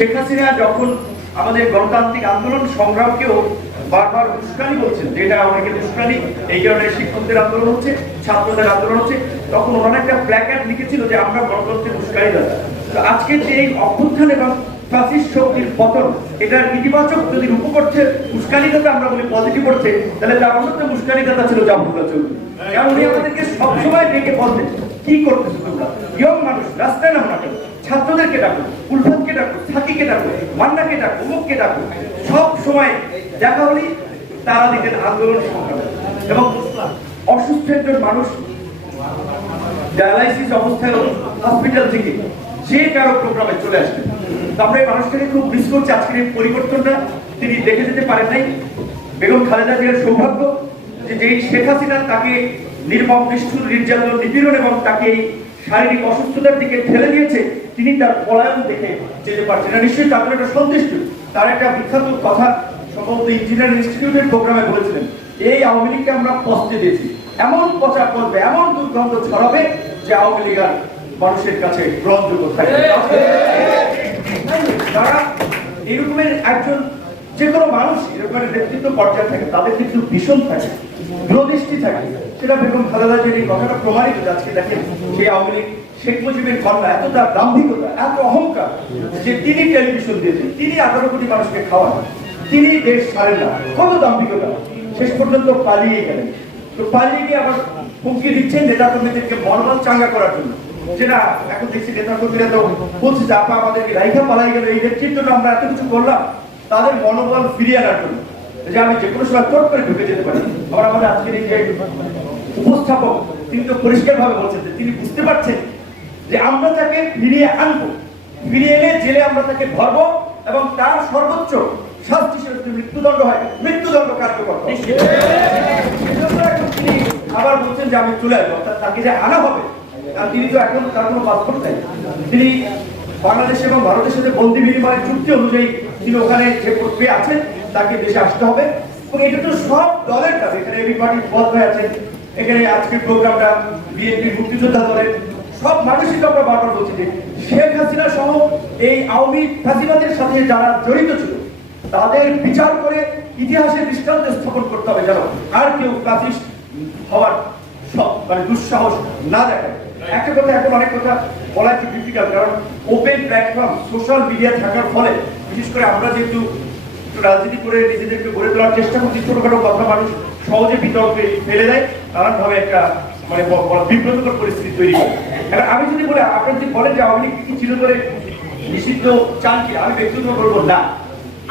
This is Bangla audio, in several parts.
শেখ হাসিনা যখন আমাদের গণতান্ত্রিক আন্দোলন সংগ্রামকেও বারবার উস্কানি বলছেন, যে এটা উস্কানি, এই কারণে শিক্ষকদের আন্দোলন হচ্ছে, ছাত্রদের আন্দোলন হচ্ছে, তখন ওনারা একটা প্ল্যাকার্ড লিখেছিল যে আমরা গণতন্ত্রের উস্কানি দাদা তো আজকে যে এই অভ্যুত্থান এবং শক্তির পতন, এটার ইতিবাচক যদি রূপ করছে উস্কানিদাতা আমরা বলি পজিটিভ করছে, তাহলে তার অন্যতম উস্কানিদাতা ছিল চৌধুরী। কারণ উনি আমাদেরকে সবসময় ডেকে বলতেন, কি করতেছো তোমরা? ইয়ং মানুষ, রাস্তায় না কেন? ছাত্রদেরকে ডাকো উলফাতকে ডাকো সাকিকে ডাকো মান্নাকে ডাকো অমুককে ডাকো সব সময় দেখা হলেই তারা দিতেন আন্দোলন এবং অসুস্থ একজন মানুষ ডায়ালাইসিস অবস্থায় হসপিটাল থেকে যে কারও প্রোগ্রামে চলে আসবে তো আমরা এই মানুষটাকে খুব মিস করছি, আজকের এই পরিবর্তনটা। তিনি দেখে যেতে পারেন নাই। বেগম খালেদা জিয়ার সৌভাগ্য যে, যেই শেখ হাসিনা তাকে নির্মম, নিষ্ঠুর, নির্যাতন, নিপীড়ন এবং তাকে এই শারীরিক অসুস্থতার দিকে ঠেলে দিয়েছে, তিনি তার পলায়ন দেখে যেতে পারছেন না। নিশ্চয়ই তাদের একটা সন্তুষ্ট। তার একটা বিখ্যাত কথা সম্ভবত ইঞ্জিনিয়ার ইনস্টিটিউটের প্রোগ্রামে বলেছিলেন, এই আওয়ামী লীগকে আমরা পচতে দিয়েছি। এমন পচা করবে, এমন দুর্গন্ধ ছড়াবে যে আওয়ামী লীগ আর মানুষের কাছে গ্রহণযোগ্য থাকবে তারা এরকমের একজন যে কোনো মানুষ এরকমের নেতৃত্ব পর্যায়ে থাকে, তাদের কিন্তু ভীষণ থাকে দূরদৃষ্টি থাকে। সেটা বেগম খালেদা জিয়ার এই কথাটা প্রমাণিত আজকে দেখেন সেই আওয়ামী লীগ, শেখ মুজিবের কন্যা এত তার দাম্ভিকতা, এত অহংকার যে তিনি টেলিভিশন দিয়েছেন, তিনি আঠারো কোটি মানুষকে খাওয়ান, তিনি দেশ ছাড়েন না, কত দাম্ভিকতা। শেষ পর্যন্ত পালিয়ে গেলেন। তো পালিয়ে গিয়ে আবার হুমকি দিচ্ছেন নেতা কর্মীদেরকে মনোবল চাঙ্গা করার জন্য। যেটা এখন দেখছি নেতা কর্মীরা তো বলছে যে, আপা, আমাদেরকে রাইখা পালাই গেল, এই নেতৃত্বটা আমরা এত কিছু করলাম। তাদের মনোবল ফিরিয়ে আনার জন্য। যে আমি যে কোনো সময় চট করে ঢুকে যেতে পারি। আবার আমাদের আজকের এই যে উপস্থাপক, তিনি তো পরিষ্কার ভাবে বলছেন যে তিনি বুঝতে পারছেন যে আমরা তাকে ফিরিয়ে আনব। ফিরিয়ে এনে জেলে আমরা তাকে ধরবো এবং তার সর্বোচ্চ শাস্তি হিসেবে মৃত্যুদণ্ড হয়, মৃত্যুদণ্ড কার্যকর তিনি আবার বলছেন যে আমি চলে আসব, অর্থাৎ তাকে যে আনা হবে কারণ তিনি তো এখন তার কোনো পাসপোর্ট নেই। তিনি বাংলাদেশ এবং ভারতের সাথে বন্দি বিনিময়ের চুক্তি অনুযায়ী তিনি ওখানে যে প্রক্রিয়া আছেন তাকে দেশে আসতে হবে। এবং এটা তো সব দলের কাছে এখানে এবি পার্টির পদ হয়ে আছেন এখানে আজকের প্রোগ্রামটা বিএনপি মুক্তিযোদ্ধা দলের সব মানুষই তো আমরা বারবার বলছি যে শেখ হাসিনা সহ এই আওয়ামী ফাঁসিবাদের সাথে যারা জড়িত ছিল, তাদের বিচার করে ইতিহাসের দৃষ্টান্ত স্থাপন করতে হবে যেন আর কেউ ফ্যাসিস্ট হওয়ার মানে দুঃসাহস না দেখায়। একটা কথা এখন অনেক কথা বলা একটু ডিফিকাল্ট কারণ ওপেন প্ল্যাটফর্ম সোশ্যাল মিডিয়া থাকার ফলে বিশেষ করে আমরা যেহেতু রাজনীতি করে নিজেদেরকে গড়ে তোলার চেষ্টা করছি, ছোটখাটো কথা মানুষ সহজে বিতর্কে ফেলে দেয়, নানানভাবে একটা মানে বিব্রতকর পরিস্থিতি তৈরি করে। আমি যদি বলে, আপনার যদি বলেন যে আওয়ামী লীগ কি ছিল করে নিষিদ্ধ চান কি, আমি ব্যক্তিগত বলব না।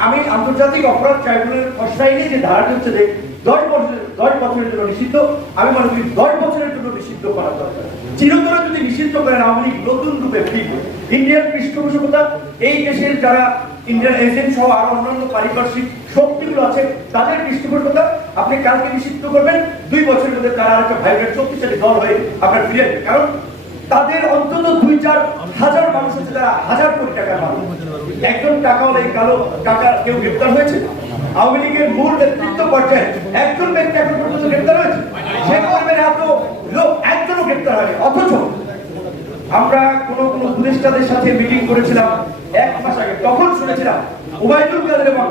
আমি আন্তর্জাতিক অপরাধ ট্রাইব্যুনালের খসড়াইনে যে ধারাটি হচ্ছে যে দশ বছরের দশ বছরের জন্য নিষিদ্ধ, আমি মনে করি দশ বছরের জন্য নিষিদ্ধ করা দরকার। চিরতরে যদি নিষিদ্ধ করেন আওয়ামী লীগ, নতুন রূপে ফিরবে। ইন্ডিয়ান পৃষ্ঠপোষকতা, এই দেশের যারা ইন্ডিয়ান এজেন্ট সহ আরও অন্যান্য পারিপার্শ্বিক শক্তিগুলো আছে, তাদের পৃষ্ঠপোষকতা আপনি কালকে নিষিদ্ধ করবেন। দুই বছরের মধ্যে তারা আরেকটা ভাইব্রেট শক্তিশালী দল হয়ে আপনার ফিরে আসবে কারণ তাদের অন্তত দুই চার হাজার মানুষ আছে যারা হাজার কোটি টাকার মানুষ। একজন টাকাওয়ালা এই কালো টাকা কেউ গ্রেপ্তার হয়েছে? আওয়ামী লীগের মূল নেতৃত্ব পর্যায়ে একজন ব্যক্তি এখন পর্যন্ত গ্রেপ্তার হয়েছে? সে করবেন এত লোক একজনও গ্রেপ্তার হয়নি। অথচ আমরা কোন কোন উপদেষ্টাদের সাথে মিটিং করেছিলাম, এক মাস আগে, তখন শুনেছিলাম উবাইদুল কাদের এবং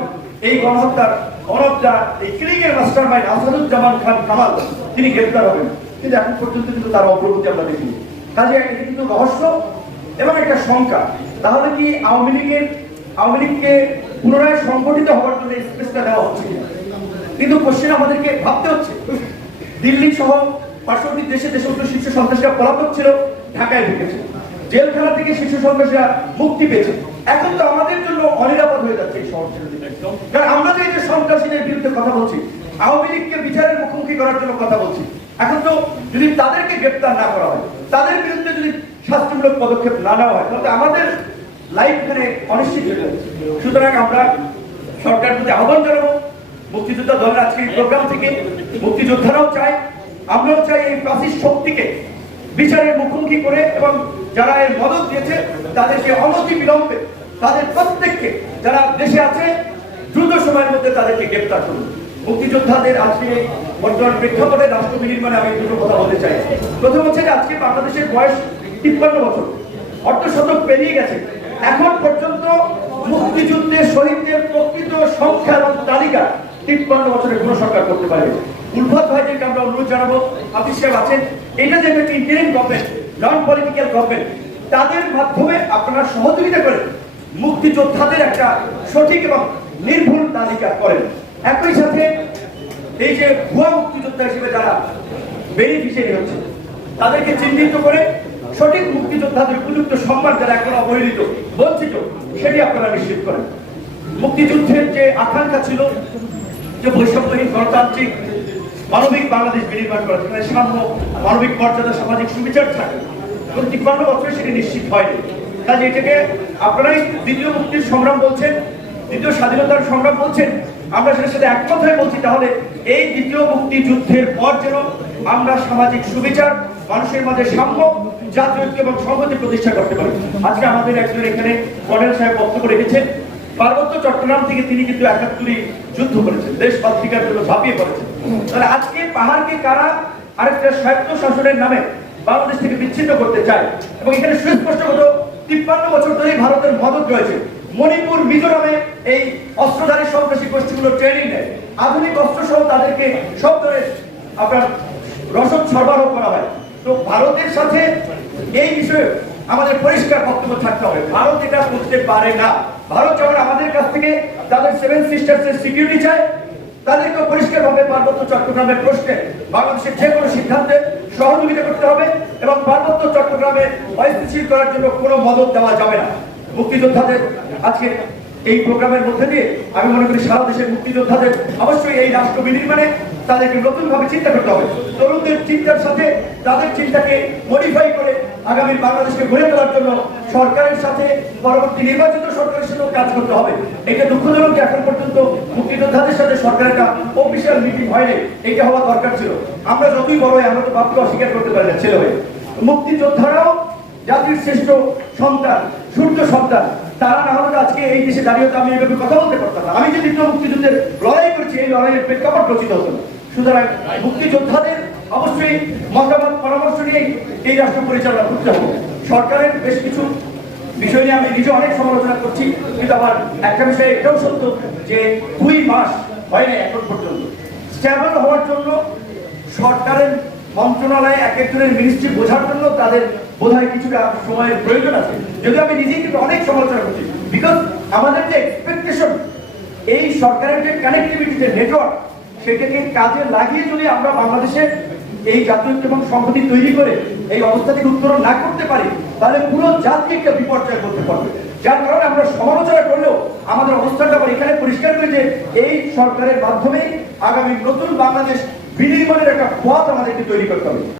এই গণহত্যার গণহত্যা এই মাস্টার মাইন্ড আসাদুজ্জামান খান কামাল, তিনি গ্রেপ্তার হবেন। কিন্তু এখন পর্যন্ত কিন্তু তার অগ্রগতি আমরা দেখিনি। কাজে এটা কিন্তু রহস্য এবং একটা শঙ্কা। তাহলে কি আওয়ামী লীগের, আওয়ামী লীগকে পুনরায় সংগঠিত হওয়ার জন্য স্পেসটা দেওয়া হচ্ছে কিন্তু কোশ্চেন আমাদেরকে ভাবতে হচ্ছে। দিল্লি সহ পার্শ্ববর্তী দেশে যে শীর্ষ সন্ত্রাসীরা পলাতক ছিল। ঢাকায় ঢুকেছে। জেলখানা থেকে শীর্ষ সন্ত্রাসীরা মুক্তি পেয়েছে। এখন তো আমাদের জন্য অনিরাপদ হয়ে যাচ্ছে এই শহর ছেড়ে দিতে। কারণ আমরা যে এই যে সন্ত্রাসীদের বিরুদ্ধে কথা বলছি আওয়ামী লীগকে বিচারের মুখোমুখি করার জন্য কথা বলছি এখন তো যদি তাদেরকে গ্রেপ্তার না করা হয় তাদের বিরুদ্ধে যদি শাস্তিমূলক পদক্ষেপ না নেওয়া হয় তাহলে আমাদের লাইফ এখানে অনিশ্চিত হয়ে যাচ্ছে সুতরাং আমরা সরকার প্রতি আহ্বান জানাব মুক্তিযোদ্ধা দলের আজকে এই প্রোগ্রাম থেকে মুক্তিযোদ্ধারাও চায় আমরাও চাই এই প্রাচীর শক্তিকে বিচারের মুখোমুখি করে এবং যারা এর মদত দিয়েছে তাদেরকে অনতি বিলম্বে তাদের প্রত্যেককে যারা দেশে আছে, দ্রুত সময়ের মধ্যে তাদেরকে গ্রেপ্তার করুন। মুক্তিযোদ্ধাদের আজকে বর্তমান প্রেক্ষাপটে রাষ্ট্র বিনির্মাণে আমি দুটো কথা বলতে চাই। প্রথম হচ্ছে যে আজকে বাংলাদেশের বয়স তিপ্পান্ন বছর। অর্ধ শতক পেরিয়ে গেছে। এখন পর্যন্ত মুক্তিযুদ্ধের শহীদদের প্রকৃত সংখ্যা এবং তালিকা তিপ্পান্ন বছরে কোন সরকার করতে পারে। আমরা অনুরোধ জানাব হাফিজ সাহেব আছেন, এটা যে একটা গভর্নমেন্ট নন পলিটিক্যাল গভর্নমেন্ট তাদের মাধ্যমে আপনারা সহযোগিতা করেন মুক্তিযোদ্ধাদের একটা সঠিক এবং নির্ভুল তালিকা করেন। একই সাথে এই যে ভুয়া মুক্তিযোদ্ধা হিসেবে যারা বেনিফিশিয়ারি হচ্ছে, তাদেরকে চিহ্নিত করে সঠিক মুক্তিযোদ্ধাদের উপযুক্ত সম্মান যারা এখন অবহেলিত, বঞ্চিত, সেটি আপনারা নিশ্চিত করেন। মুক্তিযুদ্ধের যে আকাঙ্ক্ষা ছিল যে বৈষম্যহীন গণতান্ত্রিক মানবিক বাংলাদেশ বিনির্মাণ করা যেখানে সাম্য মানবিক মর্যাদা, সামাজিক সুবিচার থাকে। এবং তিপ্পান্ন বছরে সেটি নিশ্চিত হয়নি। কাজে এটাকে আপনারাই দ্বিতীয় মুক্তির সংগ্রাম বলছেন, দ্বিতীয় স্বাধীনতার সংগ্রাম বলছেন, আমরা সেটার সাথে একমত হয়ে বলছি, তাহলে এই দ্বিতীয় মুক্তি যুদ্ধের পর যেন আমরা সামাজিক সুবিচার, মানুষের মাঝে সাম্য, জাতীয় এবং সংহতি প্রতিষ্ঠা করতে পারি। আজকে আমাদের একজন এখানে কর্নেল সাহেব বক্তব্য রেখেছেন। পার্বত্য চট্টগ্রাম থেকে তিনি কিন্তু একাত্তরই যুদ্ধ করেছেন দেশ বাধ্রিকার জন্য ঝাঁপিয়ে পড়েছেন। তাহলে আজকে পাহাড়কে কারা আরেকটা স্বায়ত্ত শাসনের নামে বাংলাদেশ থেকে বিচ্ছিন্ন করতে চায়? এবং এখানে সুস্পষ্ট হতো তিপ্পান্ন বছর ধরেই ভারতের মদত রয়েছে। মণিপুর, মিজোরামে এই অস্ত্রধারী সন্ত্রাসী গোষ্ঠীগুলো ট্রেনিং নেয়। আধুনিক অস্ত্র সহ তাদেরকে সব ধরে আপনার রসদ সরবরাহ করা হয়। তো ভারতের সাথে এই বিষয়ে আমাদের পরিষ্কার বক্তব্য থাকতে হবে। ভারত এটা করতে পারে না। ভারত যেমন আমাদের কাছ থেকে তাদের সেভেন সিস্টার্স এর সিকিউরিটি চায় তাদেরকে পরিষ্কার ভাবে পার্বত্য চট্টগ্রামের প্রশ্নে বাংলাদেশের যে কোনো সিদ্ধান্তে সহযোগিতা করতে হবে এবং পার্বত্য চট্টগ্রামে অস্থিতিশীল করার জন্য কোনো মদত দেওয়া যাবে না। মুক্তিযোদ্ধাদের আজকে এই প্রোগ্রামের মধ্যে দিয়ে আমি মনে করি সারা দেশের মুক্তিযোদ্ধাদের অবশ্যই এই রাষ্ট্র বিনির্মাণে তাদেরকে নতুন ভাবে চিন্তা করতে হবে। তরুণদের চিন্তার সাথে তাদের চিন্তাকে মডিফাই করে আগামী বাংলাদেশকে গড়ে তোলার জন্য সরকারের সাথে, পরবর্তী নির্বাচিত সরকারের সাথেও কাজ করতে হবে। এটা দুঃখজনক এখন পর্যন্ত মুক্তিযোদ্ধাদের সাথে সরকারের একটা অফিসিয়াল মিটিং হয়নি, এটা হওয়া দরকার ছিল। আমরা যতই বড় হই, আমরা তো বাপকে অস্বীকার করতে পারি না, ছেলে হয়ে। মুক্তিযোদ্ধারাও জাতির শ্রেষ্ঠ সন্তান, সূর্য সন্তান। তারা না হলে আজকে এই দেশে দাঁড়িয়ে আমি এইভাবে কথা বলতে পারতাম আমি যে দ্বিতীয় মুক্তিযুদ্ধের লড়াই করেছি, এই লড়াইয়ের প্রেক্ষাপট রচিত হতো সুতরাং মুক্তিযোদ্ধাদের অবশ্যই মতামত, পরামর্শ নিয়ে এই রাষ্ট্র পরিচালনা করতে হবে। সরকারের বেশ কিছু বিষয় নিয়ে আমি নিজে অনেক সমালোচনা করছি, কিন্তু আবার একটা বিষয়ে এটাও সত্য যে দুই মাস হয় না এখন পর্যন্ত। স্ট্যাবল হওয়ার জন্য সরকারের মন্ত্রণালয়ে এক একজনের মিনিস্ট্রি বোঝার জন্য তাদের বোধহয় কিছুটা সময়ের প্রয়োজন আছে। যদি আমি নিজেই কিন্তু অনেক সমালোচনা করছি বিকজ আমাদের যে এক্সপেকটেশন এই সরকারের যে কানেক্টিভিটি যে নেটওয়ার্ক সেটাকে কাজে লাগিয়ে যদি আমরা বাংলাদেশের এই জাতীয় এবং সংহতি তৈরি করে এই অবস্থা থেকে উত্তরণ না করতে পারি, তাহলে পুরো জাতি একটা বিপর্যয় করতে পারবে। যার কারণে আমরা সমালোচনা করলেও আমাদের অবস্থানটা আবার এখানে পরিষ্কার করে যে এই সরকারের মাধ্যমে আগামী নতুন বাংলাদেশ বিনির্মাণের একটা পথ আমাদেরকে তৈরি করতে হবে।